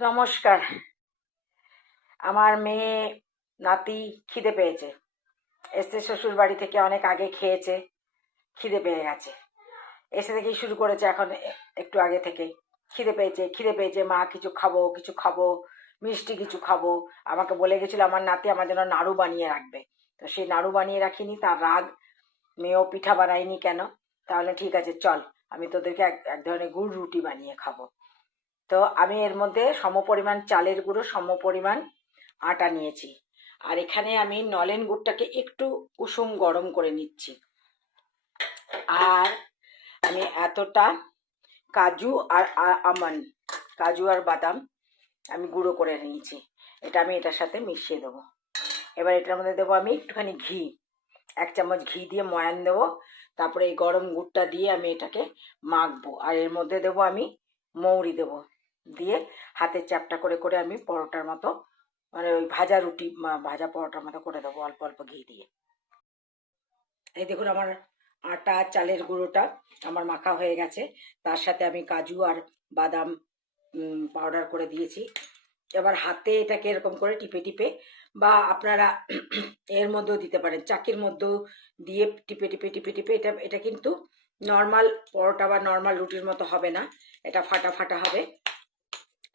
নমস্কার। আমার মেয়ে নাতি খিদে পেয়েছে, এসছে শ্বশুর বাড়ি থেকে, অনেক আগে খেয়েছে, খিদে পেয়ে গেছে। এসে থেকেই শুরু করেছে, এখন একটু আগে থেকেই খিদে পেয়েছে খিদে পেয়েছে, মা কিছু খাবো কিছু খাবো, মিষ্টি কিছু খাবো। আমাকে বলে গেছিল আমার নাতি আমার জন্য নাড়ু বানিয়ে রাখবে, তো সেই নাড়ু বানিয়ে রাখিনি, তার রাগ। মেয়েও পিঠা বানায়নি কেন, তাহলে ঠিক আছে চল, আমি তোদেরকে এক ধরনের গুড় রুটি বানিয়ে খাবো। তো আমি এর মধ্যে সমপরিমাণ চালের গুঁড়ো, সমপরিমাণ আটা নিয়েছি। আর এখানে আমি নলেন গুড়টাকে একটু কুসুম গরম করে নিচ্ছি। আর আমি এতটা কাজু আর আমন্ড, কাজু আর বাদাম আমি গুঁড়ো করে নিয়েছি। এটা আমি এটার সাথে মিশিয়ে দেবো। এবার এটার মধ্যে দেবো আমি একটুখানি ঘি, 1 চামচ ঘি দিয়ে ময়ান দেবো। তারপরে এই গরম গুড়টা দিয়ে আমি এটাকে মাখবো। আর এর মধ্যে দেবো আমি মৌরি দেবো, দিয়ে হাতে চ্যাপটা করে করে আমি পরোটার মতো, মানে ওই ভাজা রুটি ভাজা পরোটার মতো করে দেবো অল্প অল্প ঘি দিয়ে। এই দেখুন আমার আটা চালের গুঁড়োটা আমার মাখা হয়ে গেছে, তার সাথে আমি কাজু আর বাদাম পাউডার করে দিয়েছি। এবার হাতে এটাকে এরকম করে টিপে টিপে, বা আপনারা এর মধ্যেও দিতে পারেন, চাকির মধ্যেও দিয়ে টিপে টিপে টিপে টিপে, এটা এটা কিন্তু নর্মাল পরোটা বা নর্মাল রুটির মতো হবে না, এটা ফাটা ফাটা হবে।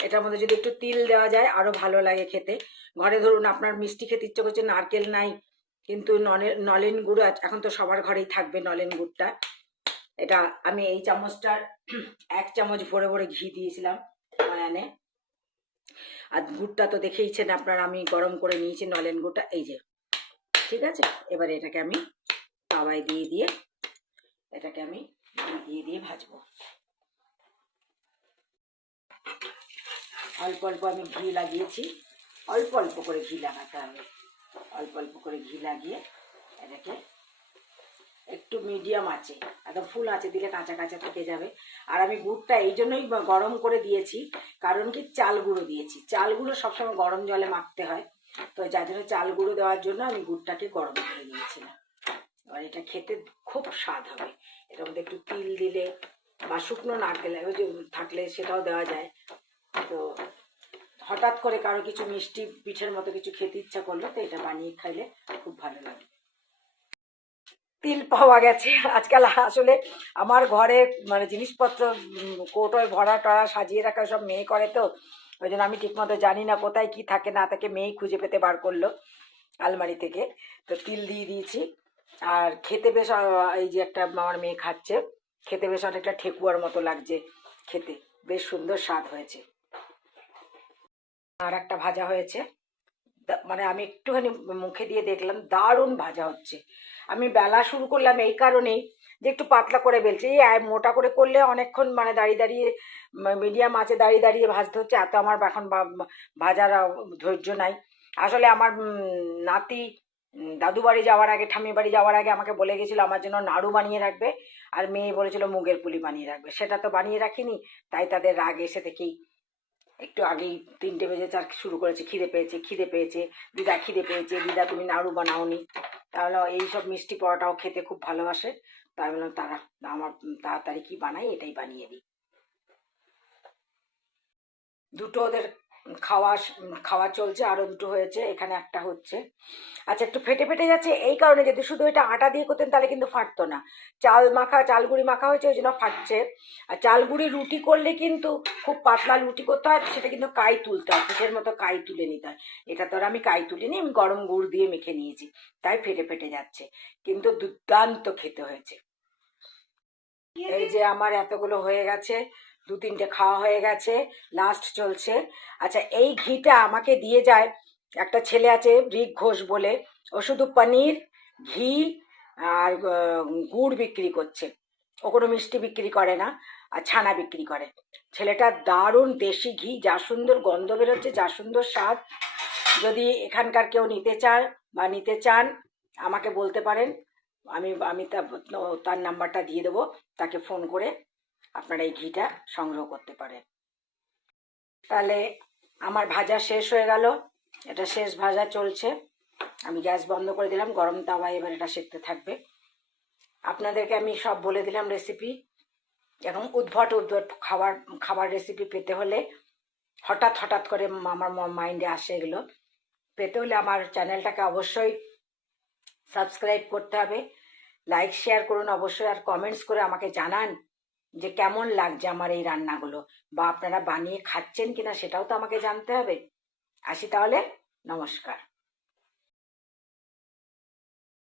এটার মধ্যে যদি একটু তিল দেওয়া যায় আরও ভালো লাগে খেতে। ঘরে ধরুন আপনার মিষ্টি খেতে ইচ্ছে করছে, নারকেল নাই, কিন্তু নলেন গুড় এখন তো সবার ঘরেই থাকবে নলেন গুড়টা। এটা আমি এই চামচটার 1 চামচ ভরে ভরে ঘি দিয়েছিলাম ময়ানে। আর গুড়টা তো দেখেইছেন আপনারা, আমি গরম করে নিয়েছি নলেন গুড়টা, এই যে। ঠিক আছে, এবারে এটাকে আমি তাওয়ায় দিয়ে দিয়ে এটাকে আমি দিয়ে দিয়ে ভাজবো। অল্প অল্প আমি ঘি লাগিয়েছি, অল্প অল্প করে ঘি লাগাতে হবে। অল্প অল্প করে ঘি লাগিয়ে এটাকে একটু মিডিয়াম আছে, একদম ফুল আছে দিলে কাঁচা কাঁচা থেকে যাবে। আর আমি গুড়টা এই জন্যই গরম করে দিয়েছি, কারণ কি চাল গুঁড়ো দিয়েছি, চাল গুঁড়ো সবসময় গরম জলে মাখতে হয়, তো যার জন্য চাল গুঁড়ো দেওয়ার জন্য আমি গুড়টাকে গরম করে দিয়েছিলাম। এবার এটা খেতে খুব স্বাদ হবে। এটার মধ্যে একটু তিল দিলে বা শুকনো নারকেল থাকলে সেটাও দেওয়া যায়। তো হঠাৎ করে কারো কিছু মিষ্টি পিঠের মতো কিছু খেতে ইচ্ছা করলো, তো এটা বানিয়ে খাইলে খুব ভালো লাগে। তিল পাওয়া গেছে আজকাল, আসলে আমার ঘরে মানে জিনিসপত্র কৌটোয় ভরা টরা সাজিয়ে রাখা সব মেয়ে করে, তো ওই জন্য আমি ঠিকমতো জানি না কোথায় কি থাকে না থাকে, মেয়েই খুঁজে পেতে বার করলো আলমারি থেকে। তো তিল দিয়ে দিয়েছি। আর খেতে বেশ এই যে একটা আমার মেয়ে খাচ্ছে, খেতে বেশ অনেকটা ঠেকুয়ার মতো লাগছে, খেতে বেশ সুন্দর স্বাদ হয়েছে। আর একটা ভাজা হয়েছে, মানে আমি একটুখানি মুখে দিয়ে দেখলাম, দারুণ ভাজা হচ্ছে। আমি বেলা শুরু করলাম এই কারণেই যে একটু পাতলা করে বেলছি, এই মোটা করে করলে অনেকক্ষণ মানে দাঁড়িয়ে দাঁড়িয়ে মিডিয়াম আঁচে দাঁড়িয়ে দাঁড়িয়ে ভাজতে হচ্ছে, এত আমার এখন ভাজার ধৈর্য নাই। আসলে আমার নাতি দাদু বাড়ি যাওয়ার আগে, ঠাম্মি বাড়ি যাওয়ার আগে আমাকে বলে গেছিলো আমার জন্য নাড়ু বানিয়ে রাখবে, আর মেয়ে বলেছিল মুগের পুলি বানিয়ে রাখবে, সেটা তো বানিয়ে রাখিনি। তাই তাদের রাগ এসে থেকেই একটু আগেই 3টে বেজে চার শুরু করেছে, খিদে পেয়েছে খিদে পেয়েছে, দিদা খিদে পেয়েছে, দিদা তুমি নাড়ু বানাওনি। তাহলে এইসব মিষ্টি পরোটাও খেতে খুব ভালোবাসে, তাই বললাম তারা আমার তাড়াতাড়ি কি বানাই এটাই বানিয়ে দিই। দুটো ওদের খাওয়া খাওয়া চলছে, আরও দুটো হয়েছে, এখানে একটা হচ্ছে। আচ্ছা, একটু ফেটে ফেটে যাচ্ছে এই কারণে, যদি শুধু এটা আটা দিয়ে করতেন তাহলে কিন্তু ফাটতো না। চালগুড়ি মাখা হয়েছে ওই জন্য ফাটছে। আর চালগুড়ি রুটি করলে কিন্তু খুব পাতলা রুটি করতে হয়, সেটা কিন্তু কাই তুলতে হয়, পিঠের মতো কাই তুলে নিতে হয়। এটা তো আর আমি কাই তুলিনি, আমি গরম গুড় দিয়ে মেখে নিয়েছি, তাই ফেটে ফেটে যাচ্ছে, কিন্তু দুর্দান্ত খেতে হয়েছে। এই যে আমার এতগুলো হয়ে গেছে, 2-3টে খাওয়া হয়ে গেছে, লাস্ট চলছে। আচ্ছা, এই ঘিটা আমাকে দিয়ে যায় একটা ছেলে আছে ঋক ঘোষ বলে, ও শুধু পনির, ঘি আর গুড় বিক্রি করছে, ও কোনো মিষ্টি বিক্রি করে না, আর ছানা বিক্রি করে। ছেলেটা দারুণ দেশি ঘি, যা সুন্দর গন্ধ বেরোচ্ছে, যা সুন্দর স্বাদ। যদি এখানকার কেউ নিতে চায় বা নিতে চান আমাকে বলতে পারেন, আমি আমি তার নাম্বারটা দিয়ে দেবো, তাকে ফোন করে আপনারা এই ঘিটা সংগ্রহ করতে পারেন। তাহলে আমার ভাজা শেষ হয়ে গেল, এটা শেষ ভাজা চলছে, আমি গ্যাস বন্ধ করে দিলাম, গরম তাওয়ায় এবার এটা সেঁকতে থাকবে। আপনাদেরকে আমি সব বলে দিলাম রেসিপি। এখন উদ্ভট উদ্ভট খাবার রেসিপি পেতে হলে হঠাৎ হঠাৎ করে আমার মাইন্ডে আসে এগুলো। পেতে হলে আমার চ্যানেলটাকে অবশ্যই সাবস্ক্রাইব করতে হবে, লাইক শেয়ার করুন অবশ্যই, আর কমেন্টস করে আমাকে জানান যে কেমন লাগছে আমার এই রান্নাগুলো, বা আপনারা বানিয়ে খাচ্ছেন কিনা সেটাও তো আমাকে জানতে হবে। আসি তাহলে, নমস্কার।